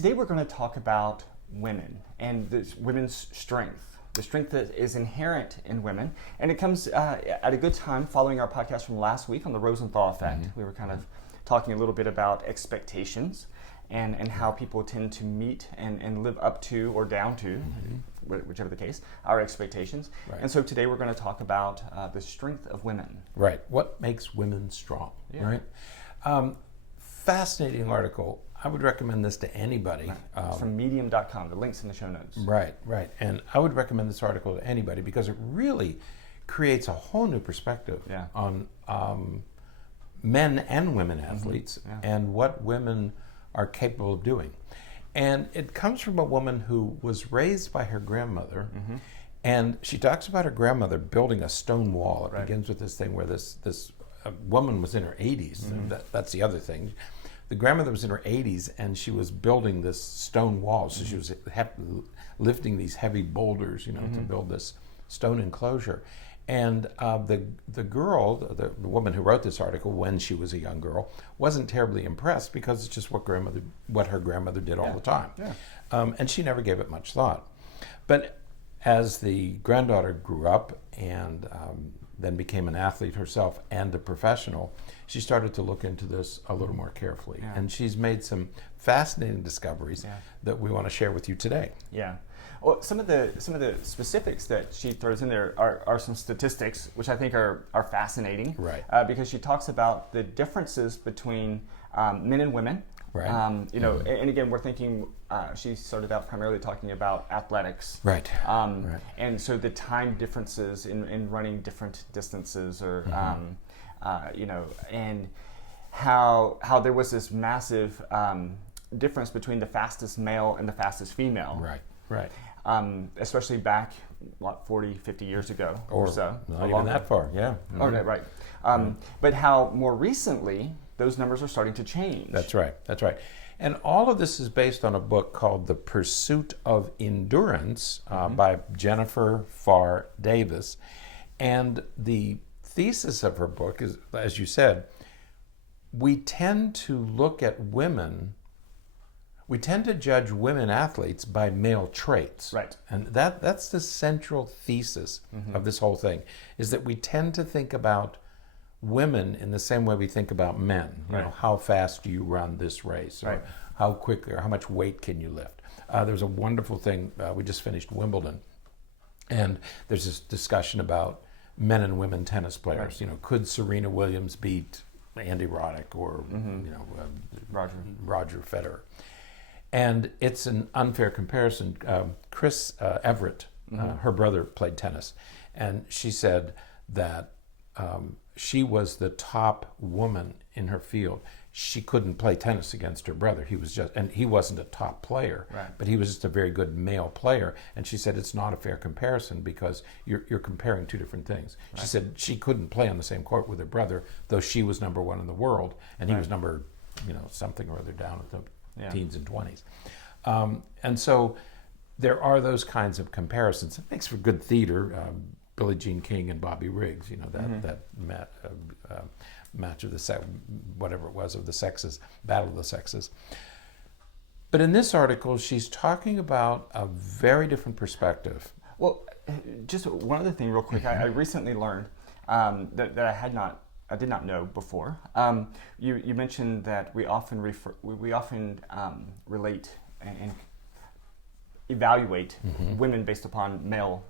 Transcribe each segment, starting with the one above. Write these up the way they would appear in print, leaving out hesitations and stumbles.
Today we're going to talk about women and women's strength, the strength that is inherent in women. And it comes at a good time following our podcast from last week on the Rosenthal effect. We were kind of talking a little bit about expectations and how people tend to meet and live up to or down to, whichever the case, our expectations. Right. And so today we're going to talk about the strength of women. Right. What makes women strong, right? Fascinating article. I would recommend this to anybody. Right. It's from medium.com. The link's in the show notes. Right. And I would recommend this article to anybody because it really creates a whole new perspective on men and women athletes and what women are capable of doing. And it comes from a woman who was raised by her grandmother, and she talks about her grandmother building a stone wall. It begins with this thing where this woman was in her 80s. That's the other thing. The grandmother was in her 80s, and she was building this stone wall. So she was lifting these heavy boulders, to build this stone enclosure. And the girl, the woman who wrote this article when she was a young girl, wasn't terribly impressed because it's just what her grandmother did all the time. And she never gave it much thought. But as the granddaughter grew up and then became an athlete herself and a professional, she started to look into this a little more carefully. And she's made some fascinating discoveries that we want to share with you today. Well, some of the specifics that she throws in there are some statistics, which I think are fascinating. Right. Because she talks about the differences between men and women. Right. And again, we're thinking she started out primarily talking about athletics. Right. And so the time differences in running different distances, or and how there was this massive difference between the fastest male and the fastest female. Right. Especially back, 40, 50 years ago or so. Not even that far, Okay, right. But how more recently those numbers are starting to change. That's right. And all of this is based on a book called The Pursuit of Endurance by Jennifer Farr Davis. And the thesis of her book is, as you said, we tend to judge women athletes by male traits. Right. And that's the central thesis of this whole thing, is that we tend to think about women in the same way we think about men. You know, how fast do you run this race? Or how quickly, or how much weight can you lift? There's a wonderful thing, we just finished Wimbledon, and there's this discussion about men and women tennis players. Could Serena Williams beat Andy Roddick or Roger Federer? And it's an unfair comparison. Chris Everett, her brother, played tennis, and she said that she was the top woman in her field. She couldn't play tennis against her brother. He wasn't a top player, but he was just a very good male player. And she said it's not a fair comparison because you're comparing two different things. She said she couldn't play on the same court with her brother, though she was number one in the world, and he was number, something or other down at the teens and 20s. And so there are those kinds of comparisons. It makes for good theater. Billie Jean King and Bobby Riggs, that match of the whatever it was of the sexes, battle of the sexes. But in this article, she's talking about a very different perspective. Well, just one other thing real quick. I recently learned that I did not know before. You mentioned that we often relate and evaluate women based upon male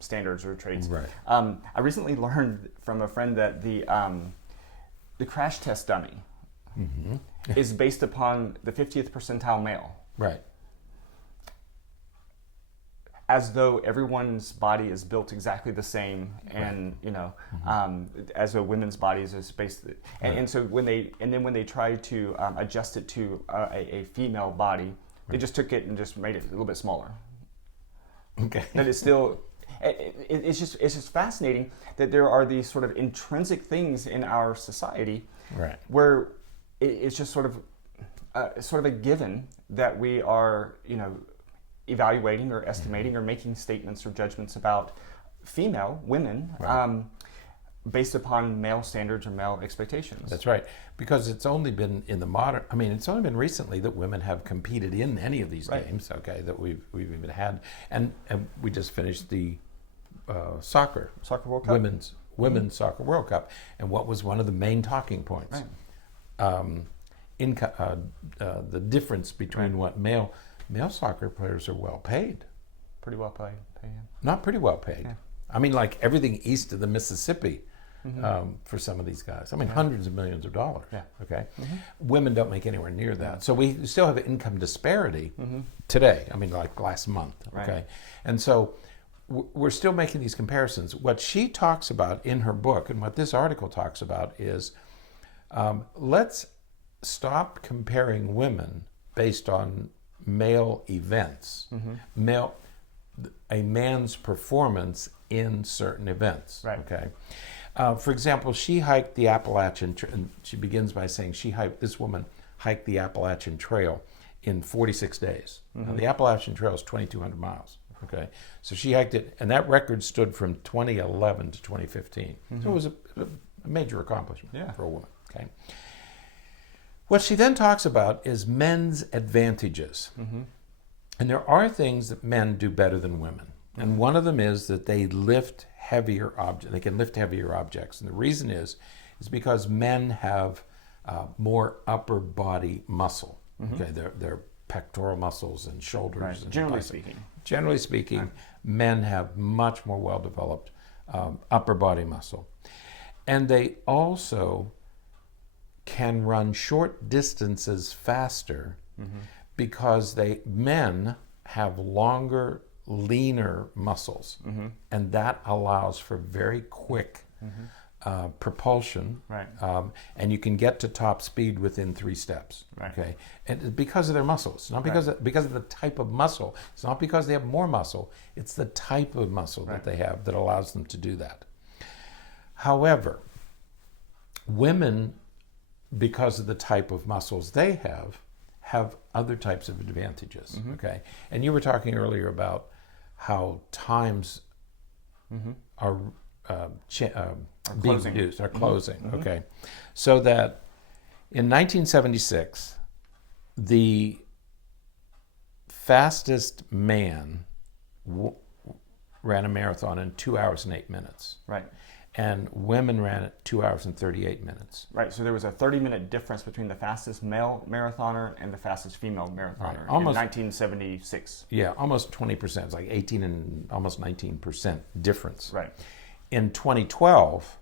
standards or traits. Right. I recently learned from a friend that the crash test dummy is based upon the 50th percentile male. Right. As though everyone's body is built exactly the same, and as though women's bodies is based, and so when they try to adjust it to a female body, they just took it and just made it a little bit smaller. Okay. That is still, it's just fascinating that there are these sort of intrinsic things in our society, where it's just sort of a given that we are evaluating or estimating or making statements or judgments about women based upon male standards or male expectations. That's right. Because it's only been it's only been recently that women have competed in any of these games, okay, that we've even had. And we just finished the soccer World Cup. Women's Soccer World Cup. And what was one of the main talking points? Right. The difference between what male soccer players are well paid. Pretty well paid. Not pretty well paid. Yeah. I mean, like everything east of the Mississippi for some of these guys. I mean, hundreds of millions of dollars. Yeah. Okay. Women don't make anywhere near that. So we still have income disparity today. I mean, like last month. Okay. Right. And so we're still making these comparisons. What she talks about in her book and what this article talks about is let's stop comparing women based on male events, a man's performance in certain events. Right. Okay. For example, she hiked the Appalachian, and she begins by saying this woman hiked the Appalachian Trail in 46 days. Now, the Appalachian Trail is 2,200 miles. Okay. So she hiked it, and that record stood from 2011 to 2015. So it was a major accomplishment for a woman. Okay. What she then talks about is men's advantages. And there are things that men do better than women. And one of them is that they lift heavier objects. They can lift heavier objects. And the reason is because men have more upper body muscle. Okay, their pectoral muscles and shoulders. Right. And Generally speaking, men have much more well-developed upper body muscle. And they also can run short distances faster because men have longer, leaner muscles, and that allows for very quick propulsion, right. And you can get to top speed within 3 steps. Right. Okay, and because of their muscles, not because of the type of muscle. It's not because they have more muscle. It's the type of muscle that they have that allows them to do that. However, women, because of the type of muscles they have other types of advantages. Okay, and you were talking earlier about how times are being reduced, are closing. Okay, so that in 1976, the fastest man ran a marathon in 2 hours and 8 minutes. Right. And women ran it 2 hours and 38 minutes. Right, so there was a 30-minute difference between the fastest male marathoner and the fastest female marathoner in 1976. Yeah, almost 20%. It's like 18 and almost 19% difference. Right. In 2012,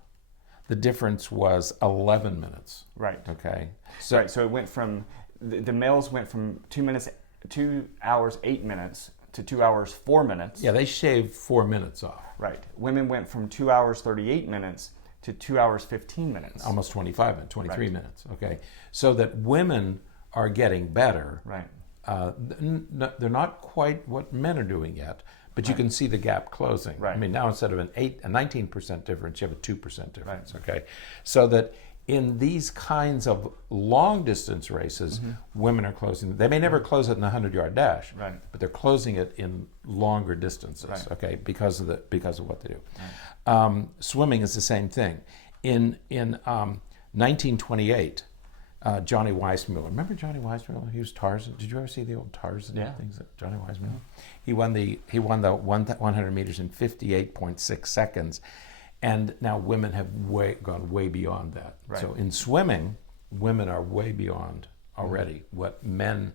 the difference was 11 minutes. Right. Okay. So it went from, the males went from 2 hours 8 minutes to 2 hours 4 minutes. Yeah, they shaved 4 minutes off. Right. Women went from 2 hours 38 minutes to 2 hours 15 minutes. Almost 25 minutes, 23 minutes. Okay. So that women are getting better. Right. They're not quite what men are doing yet, but you can see the gap closing. Right. I mean, now instead of a 19% difference, you have a 2% difference. Right. Okay. So that in these kinds of long distance races, women are closing. They may never close it in a 100-yard dash, right, but they're closing it in longer distances. Right. Okay, because of what they do. Right. Swimming is the same thing. In 1928, Johnny Weissmuller. Remember Johnny Weissmuller? He was Tarzan. Did you ever see the old Tarzan things? Johnny Weissmuller. He won the 100 meters in 58.6 seconds. And now women have gone way beyond that. Right. So in swimming, women are way beyond already what men.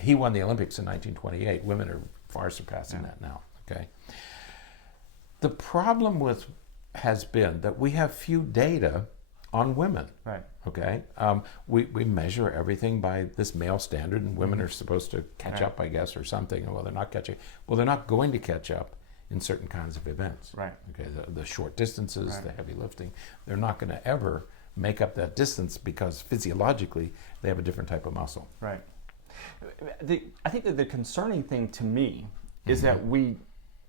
He won the Olympics in 1928. Women are far surpassing that now. Okay. The problem has been that we have few data on women. Right. Okay. We measure everything by this male standard, and women are supposed to catch up, I guess, or something. Well, they're not catching. Well, they're not going to catch up in certain kinds of events. Right. Okay, the short distances, the heavy lifting, they're not going to ever make up that distance because physiologically they have a different type of muscle. Right. I think that the concerning thing to me is that we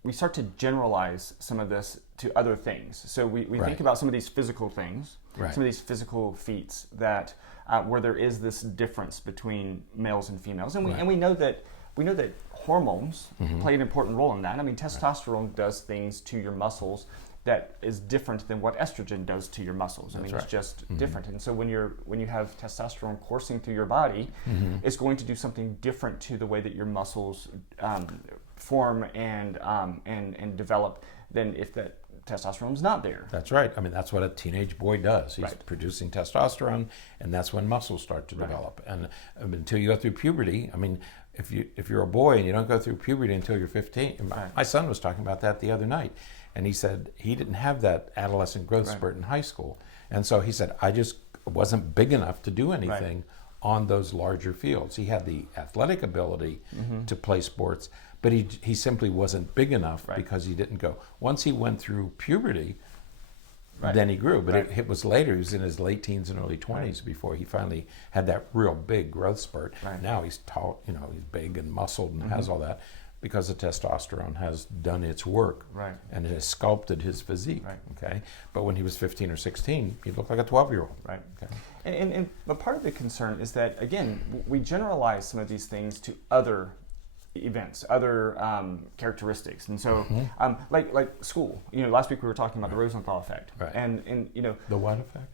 start to generalize some of this to other things. So we think about some of these physical things, some of these physical feats that where there is this difference between males and females, and we know that hormones play an important role in that. I mean, testosterone does things to your muscles that is different than what estrogen does to your muscles. I mean, it's just different. And so when you have testosterone coursing through your body, it's going to do something different to the way that your muscles form and develop than if that testosterone's not there. That's right. I mean, that's what a teenage boy does. He's producing testosterone, and that's when muscles start to develop. And until you go through puberty, I mean, if you're a boy and you don't go through puberty until you're 15, my son was talking about that the other night, and he said he didn't have that adolescent growth spurt in high school. And so he said, I just wasn't big enough to do anything on those larger fields. He had the athletic ability to play sports, but he simply wasn't big enough because he didn't go. Once he went through puberty, then he grew. But it was later, he was in his late teens and early 20s before he finally had that real big growth spurt. Now he's tall, he's big and muscled and has all that because the testosterone has done its work and it has sculpted his physique. Okay, but when he was 15 or 16, he looked like a 12-year-old. Okay. But part of the concern is that, again, we generalize some of these things to other events, other characteristics, and so like school. Last week we were talking about the Rosenthal effect, and the what effect?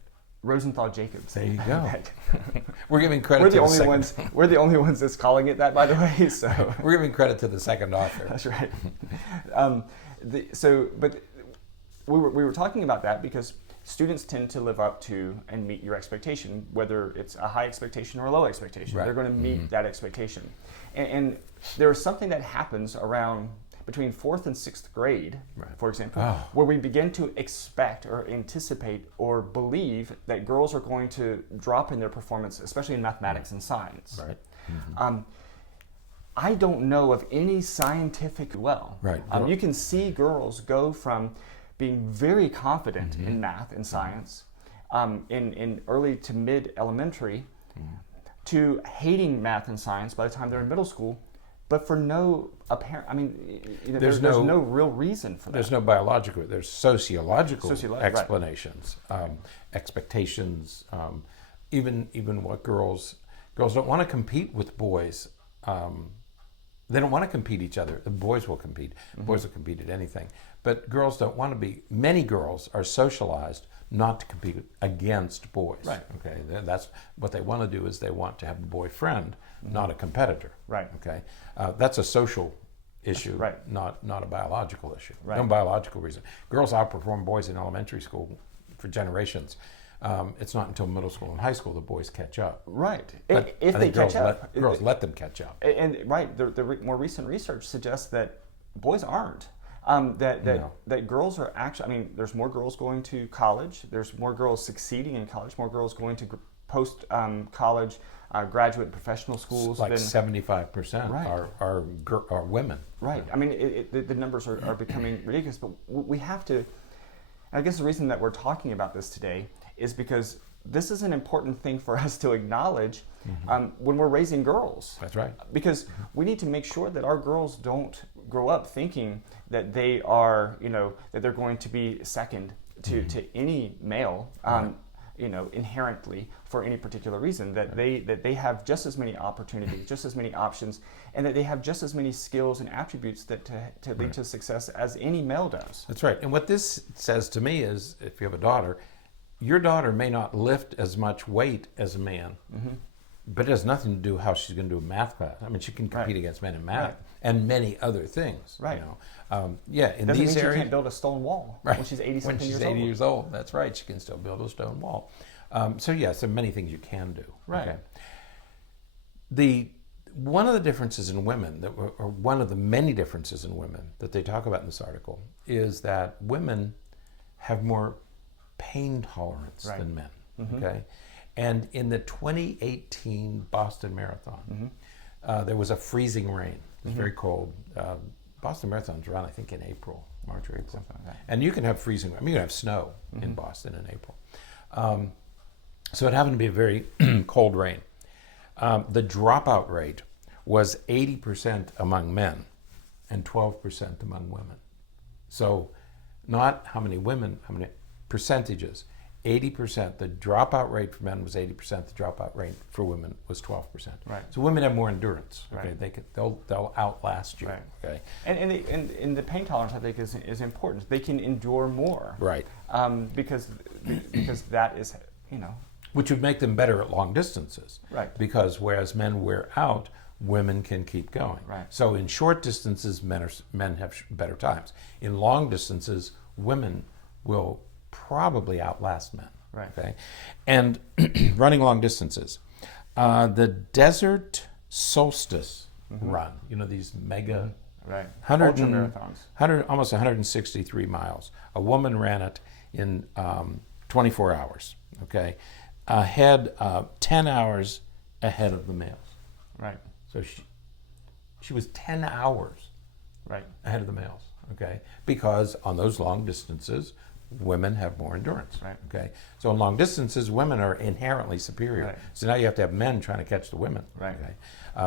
Rosenthal-Jacobs. There you go. We're giving credit. We're the only ones that's calling it that, by the way. So we're giving credit to the second author. That's right. But we were talking about that because students tend to live up to and meet your expectation, whether it's a high expectation or a low expectation. They're going to meet that expectation. And there is something that happens around between 4th and 6th grade, for example, where we begin to expect or anticipate or believe that girls are going to drop in their performance, especially in mathematics and science. I don't know of any scientific you can see girls go from being very confident in math and science in early to mid elementary to hating math and science by the time they're in middle school, but for no apparent, there's no real reason for that. There's no biological, there's sociological explanations, expectations, even what girls don't want to compete with boys. They don't want to compete each other. The boys will compete. Boys will compete at anything. But girls don't want to be. Many girls are socialized not to compete against boys. Okay. That's what they want to do is they want to have a boyfriend, not a competitor. Okay. That's a social issue, not a biological issue. No biological reason. Girls outperform boys in elementary school for generations. It's not until middle school and high school the boys catch up. If they catch up. Girls let them catch up. And the more recent research suggests that boys aren't. That girls are actually, there's more girls going to college, there's more girls succeeding in college, more girls going to post-college graduate professional schools. Like 75% are women. The numbers are becoming ridiculous, but we have to, I guess the reason that we're talking about this today is because this is an important thing for us to acknowledge when we're raising girls. That's right. Because we need to make sure that our girls don't grow up thinking that they are, that they're going to be second to any male, inherently for any particular reason. That they have just as many opportunities, just as many options, and that they have just as many skills and attributes that to lead to success as any male does. That's right. And what this says to me is, if you have a daughter, your daughter may not lift as much weight as a man, but it has nothing to do how she's going to do a math class. She can compete against men in math and many other things. In Doesn't these mean areas, she can't build a stone wall when she's 80 when she's 80 years old. That's right. She can still build a stone wall. So many things you can do. One of the differences in women, or one of the many differences in women that they talk about in this article, is that women have more pain tolerance than men. Okay, and in the 2018 Boston Marathon, there was a freezing rain. It was very cold. Boston Marathon's run, I think, in March or April. And you can have freezing rain. You can have snow in Boston in April. So it happened to be a very cold rain. The dropout rate was 80% among men and 12% among women. So not how many women, how many percentages. 80%, the dropout rate for men was 80%, the dropout rate for women was 12%. Right. So women have more endurance. Okay, Right. they'll outlast you. Right. Okay. And the pain tolerance, I think, is important. They can endure more. Right. Because that is, Which would make them better at long distances. Right. Because whereas men wear out, women can keep going. Right. So in short distances, men have better times. In long distances, women will probably outlast men. Right. Okay. And running long distances, the desert solstice run. These mega. Right. 100 ultramarathons. Almost 163 miles. A woman ran it in 24 hours. Okay. 10 hours ahead of the males. Right. So she was 10 hours right ahead of the males, okay? Because on those long distances, women have more endurance, right? Okay. So on long distances, women are inherently superior. Right. So now you have to have men trying to catch the women, right? Okay?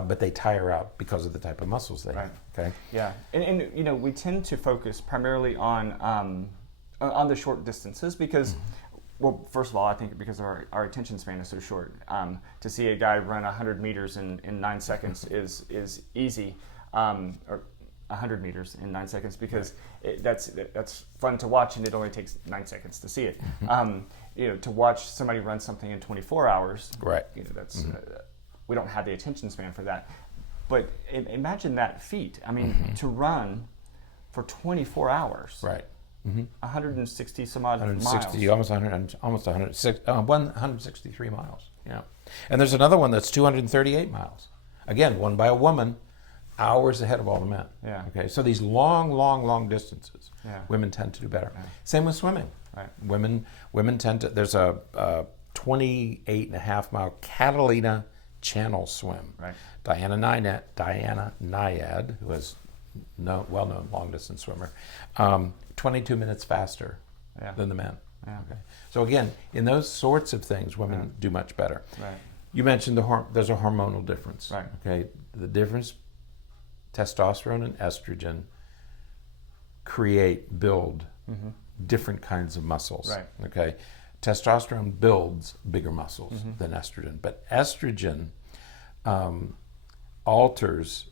But they tire out because of the type of muscles they have, okay? Yeah, and we tend to focus primarily on the short distances because. Well, first of all, I think because our attention span is so short, to see a guy run 100 meters in 9 seconds is easy, or 100 meters in 9 seconds because that's fun to watch, and it only takes 9 seconds to see it. To watch somebody run something in 24 hours, right? That's we don't have the attention span for that. But imagine that feat. I mean, to run for 24 hours, right? 160 some odd 160, miles. almost 163 miles. Yeah, and there's another one that's 238 miles. Again, won by a woman, hours ahead of all the men. Yeah. Okay, so these long distances, yeah. women tend to do better. Yeah. Same with swimming. Right. Women tend to. There's a 28.5 mile Catalina Channel swim. Right. Diana Nyad, who is well-known long-distance swimmer, 22 minutes faster than the men. Yeah. Okay. So again, in those sorts of things, women do much better. Right. You mentioned there's a hormonal difference. Right. Okay. The difference, testosterone and estrogen build different kinds of muscles. Right. Okay. Testosterone builds bigger muscles than estrogen, but estrogen alters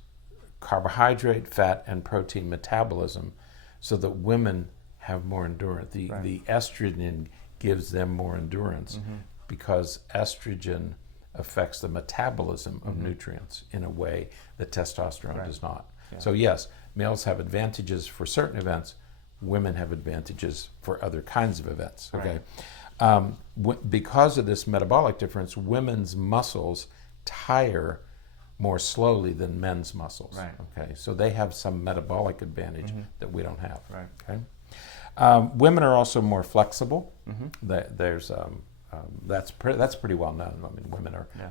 carbohydrate, fat, and protein metabolism so that women have more endurance. The estrogen gives them more endurance because estrogen affects the metabolism of nutrients in a way that testosterone does not. Yeah. So yes, males have advantages for certain events, women have advantages for other kinds of events. Okay, because of this metabolic difference, women's muscles tire more slowly than men's muscles. Right. Okay, so they have some metabolic advantage that we don't have. Right. Okay. Women are also more flexible. There's that's pretty well known. I mean,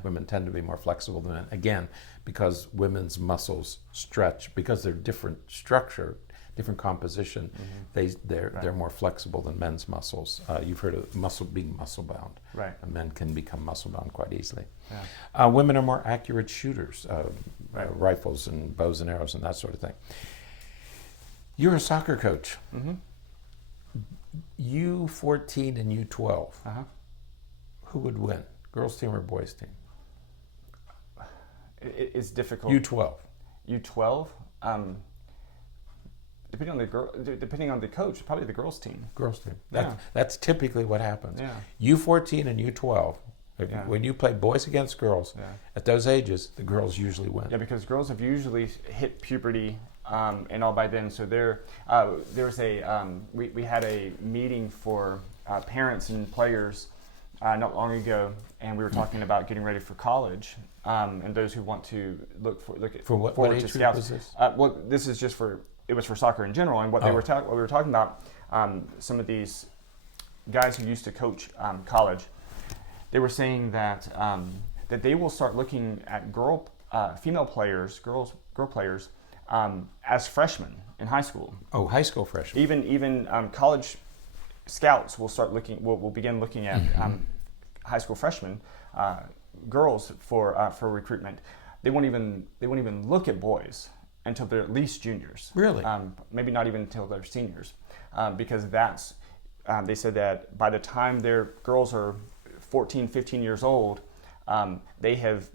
women tend to be more flexible than men. Again, because women's muscles stretch because they're different structure, different composition. They're more flexible than men's muscles. You've heard of being muscle bound. Right. And men can become muscle bound quite easily. Yeah. Women are more accurate shooters, rifles and bows and arrows and that sort of thing. You're a soccer coach. U14 and U12. Who would win, girls team or boys team? It's difficult. U12. U12. Depending on the coach, probably the girls team. Girls team. That's typically what happens. Yeah. U14 and U12. When you play boys against girls, at those ages, the girls usually win. Yeah, because girls have usually hit puberty and all by then. So we had a meeting for parents and players not long ago, and we were talking about getting ready for college and those who want to look for what age group was this? Well, this is just it was for soccer in general, and what we were talking about, some of these guys who used to coach college, they were saying that they will start looking at female players, girl players, as freshmen in high school. Oh, high school freshmen. Even college scouts will begin looking at high school freshmen, girls for recruitment. They won't even look at boys until they're at least juniors. Really? Maybe not even until they're seniors, because that's they said that by the time their girls are 14, 15 years old, they have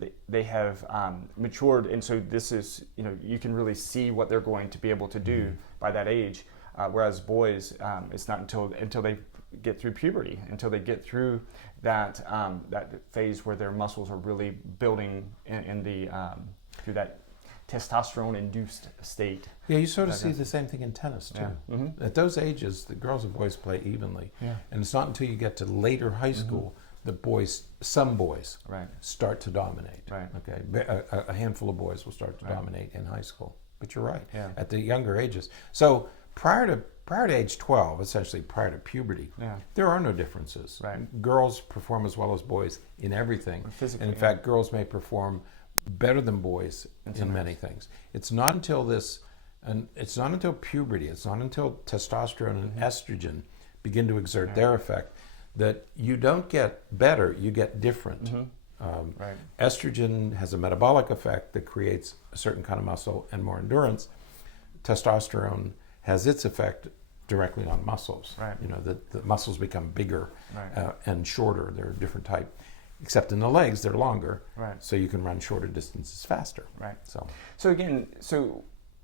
matured, and so this is, you can really see what they're going to be able to do by that age. Whereas boys, it's not until they get through puberty, until they get through that phase where their muscles are really building through that testosterone-induced state. Yeah, you sort of see the same thing in tennis too. Yeah. Mm-hmm. At those ages, the girls and boys play evenly, and it's not until you get to later high school that some boys start to dominate. Right. Okay, a handful of boys will start to dominate in high school. But you're right. Yeah. At the younger ages, so prior to age 12, essentially prior to puberty, there are no differences. Right. Girls perform as well as boys in everything. Physically, and in fact, girls may perform better than boys in many things. It's not until puberty, it's not until testosterone and estrogen begin to exert their effect that you don't get better, you get different. Estrogen has a metabolic effect that creates a certain kind of muscle and more endurance. Testosterone has its effect directly on muscles. Right. The muscles become bigger and shorter. They're a different type. Except in the legs, they're longer, so you can run shorter distances faster. Right. So again,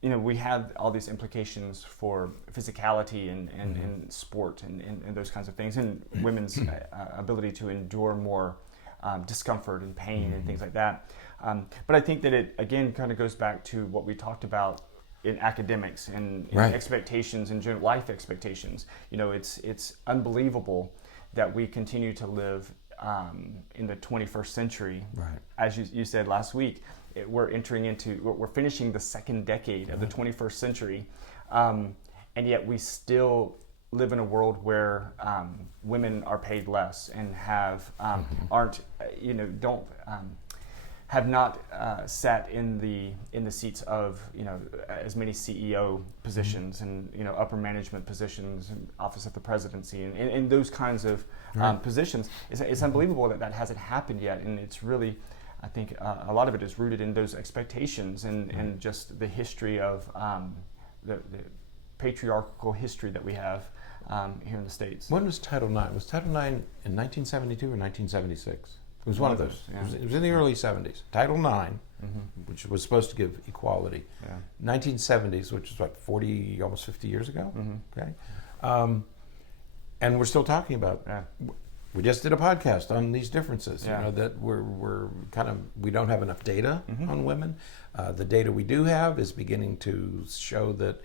we have all these implications for physicality and sport and those kinds of things, and women's ability to endure more discomfort and pain and things like that. But I think that it again kind of goes back to what we talked about in academics and expectations and general life expectations. It's unbelievable that we continue to live in the 21st century. Right. As you said last week, we're finishing the second decade of the 21st century, and yet we still live in a world where women are paid less and have not sat in the seats of as many CEO positions and upper management positions and office of the presidency and those kinds of positions. It's unbelievable that hasn't happened yet, and it's really, I think a lot of it is rooted in those expectations and just the history of the patriarchal history that we have here in the States. When was Title IX? Was Title IX in 1972 or 1976? It was one of those. Yeah. It was in the early 70s. Title IX, which was supposed to give equality. Yeah. 1970s, which is almost 50 years ago. Okay, and we're still talking about. Yeah. We just did a podcast on these differences. That we don't have enough data on women. The data we do have is beginning to show that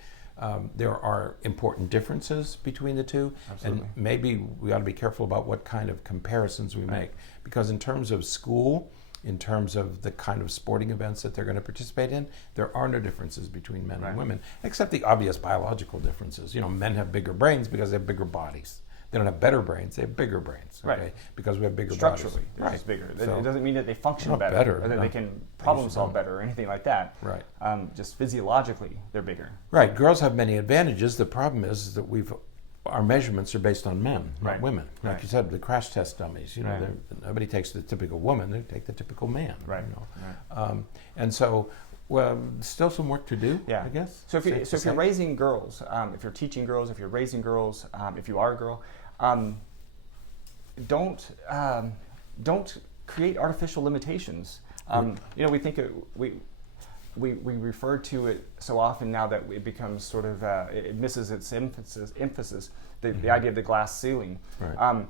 there are important differences between the two. Absolutely. And maybe we ought to be careful about what kind of comparisons we make, because in terms of school, in terms of the kind of sporting events that they're going to participate in, there are no differences between men and women, except the obvious biological differences. Men have bigger brains because they have bigger bodies. They don't have better brains; they have bigger brains. Okay? Right. Because we have bigger structurally, bodies. They're just bigger. So, it doesn't mean that they function better, or that they can problem solve better, or anything like that. Right. Just physiologically, they're bigger. Right. Girls have many advantages. The problem is that our measurements are based on men, not women. Like you said, the crash test dummies. Nobody takes the typical woman; they take the typical man. Right. And so. Well, still some work to do, I guess. So if you're raising girls, if you're teaching girls, if you're raising girls, if you are a girl, don't create artificial limitations. We think we refer to it so often now that it becomes sort of it misses its emphasis. The idea of the glass ceiling. Right.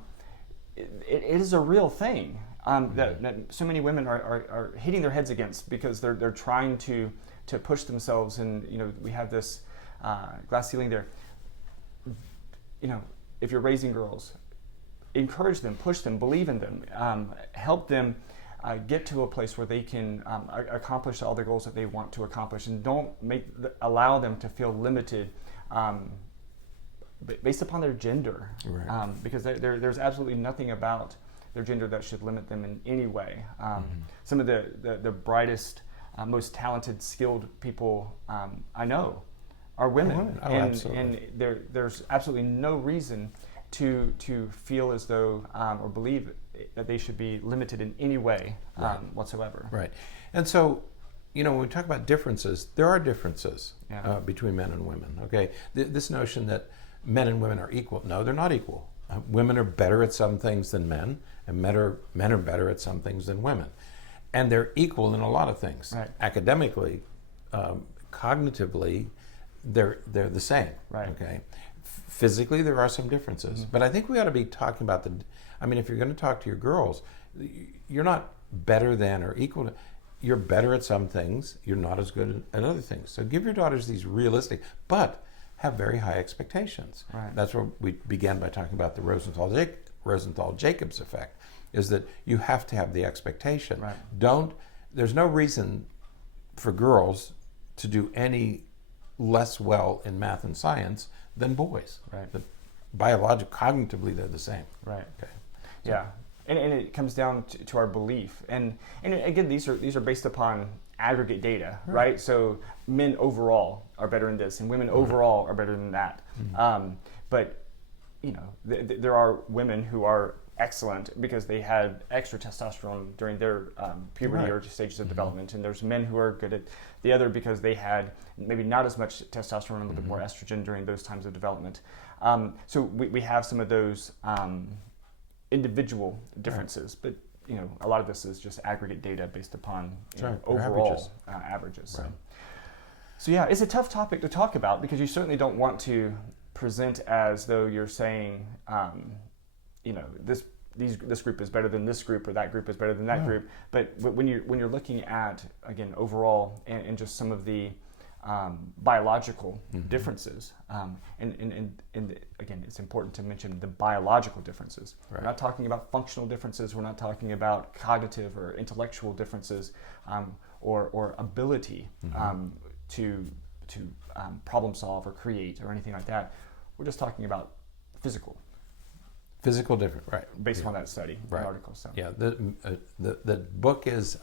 It is a real thing. That so many women are hitting their heads against because they're trying to push themselves, and we have this glass ceiling there. If you're raising girls, encourage them, push them, believe in them, help them get to a place where they can accomplish all the goals that they want to accomplish, and don't allow them to feel limited based upon their gender, because there's absolutely nothing about their gender that should limit them in any way. Some of the brightest, most talented, skilled people I know are women, and there's absolutely no reason to feel as though or believe that they should be limited in any way whatsoever. Right, and so when we talk about differences, there are differences between men and women. Okay, this notion that men and women are equal. No, they're not equal. Women are better at some things than men, and men are better at some things than women. And they're equal in a lot of things. Right. Academically, cognitively, they're the same. Right. Okay. Physically, there are some differences. But I think we ought to be talking about if you're going to talk to your girls, you're not better than or equal to. You're better at some things. You're not as good at other things. So give your daughters these realistic, but have very high expectations. Right. That's where we began by talking about the Rosenthal-Jacobs effect, is that you have to have the expectation. Right. There's no reason for girls to do any less well in math and science than boys. Right. But cognitively, they're the same. Right. Okay. So, yeah. And it comes down to our belief. And again, these are based upon aggregate data, right? So men overall are better in this, and women overall are better than that. But there are women who are excellent because they had extra testosterone during their puberty or stages of development, and there's men who are good at the other because they had maybe not as much testosterone, a little bit more estrogen during those times of development. So we have some of those individual differences, but a lot of this is just aggregate data based upon overall averages. Right. So yeah, it's a tough topic to talk about because you certainly don't want to present as though you're saying, this group is better than this group, or that group is better than that group. But when you're looking at, again, overall and just some of the biological differences, and again, it's important to mention the biological differences. Right. We're not talking about functional differences. We're not talking about cognitive or intellectual differences, or ability to problem solve or create or anything like that. We're just talking about physical different, right? Based on that study, right. article. So yeah, the book is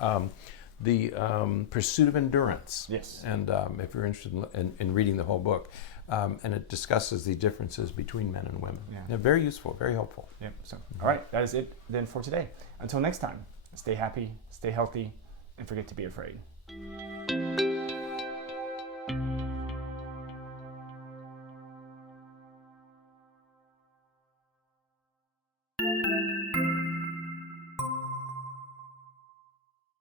the Pursuit of Endurance. Yes. And if you're interested in reading the whole book, and it discusses the differences between men and women. Yeah, very useful, very helpful. Yeah. So, all right, that is it then for today. Until next time, stay happy, stay healthy, and forget to be afraid.